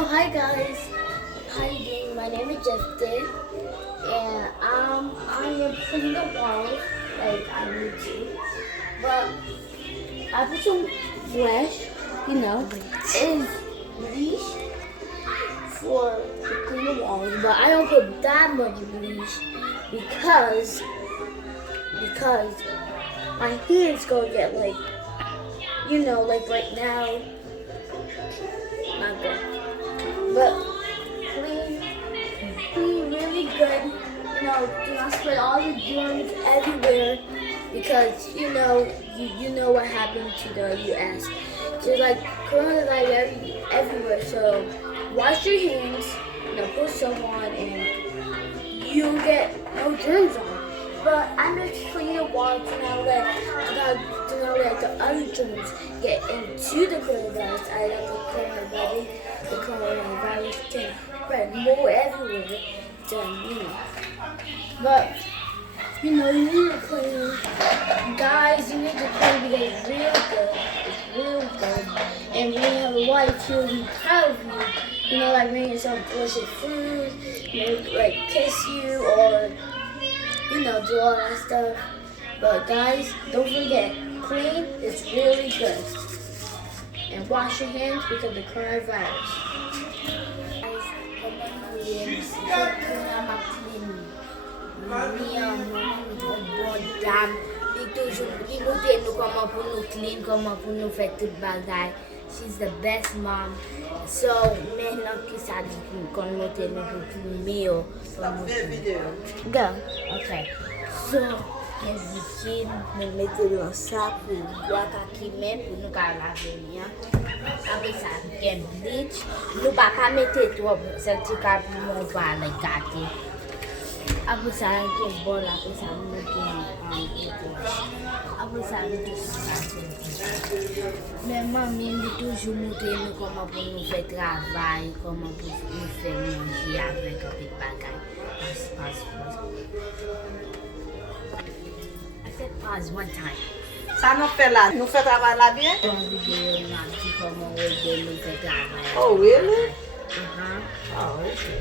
Oh, hi guys. How you doing? My name is Justin, and I am cleaning the walls like I need to. But I put some flesh, is bleach for to clean the walls. But I don't put that much bleach because my hands gonna get like like now. Not good. But clean really good. Do not spread all the germs everywhere because you know what happened to the US. There's like coronavirus everywhere. So wash your hands, put soap on, and you get no germs on. But I'm just clean the water to not let the other germs get into the coronavirus. I let the coronavirus can spread more everywhere than. But you need to clean, guys. You need to clean because it's really good. It's really good. And when you have a wife, she'll be proud of you. Like bringing some delicious food, like kiss you or. Do all that stuff. But guys, don't forget, clean is really good. And wash your hands because of the coronavirus. She's the best mom. So, maintenant que ça dit qu'on mette le meilleur. Go. Okay. So, as we mettez dans ça pour boire kaki même pour nous laver bien. Après ça, get bleach. Nous pas mettre trop, c'est tout cas pour nous pas les gâter. Après ça, get bon. Après ça, nous get après ça, mais maman nous toujours montrer nous comment pour nous faire travail, comment pour nous faire manger avec un petit bagage. I said pause one time. Ça nous fait là, nous fait travail là bien? Dans vidéo, on a dit comment nous fait travail. Oh really? Uh-huh. Oh okay.